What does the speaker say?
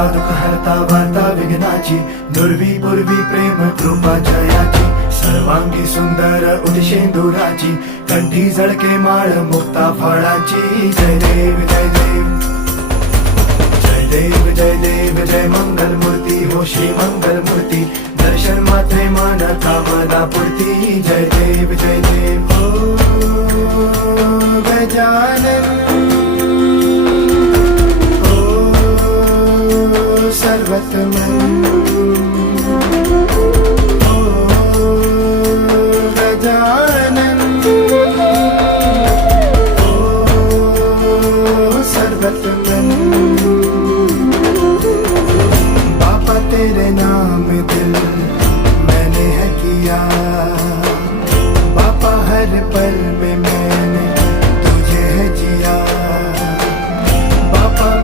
हरता दुःख हरता वार्ता विघ्नाची, दुर्वी पूर्वी प्रेम कृपा जयाची, सर्वांगी सुंदर उदिशेंदुराची, कंठी झळके माळ मुक्ता फळाची. जय देव जय देव जय देव जय देव जय मंगल मूर्ती हो श्री मंगल मूर्ती, दर्शन मात्रे मान कामना पूर्ती. जय देव जय देव हो गजानन हो सर्वतमन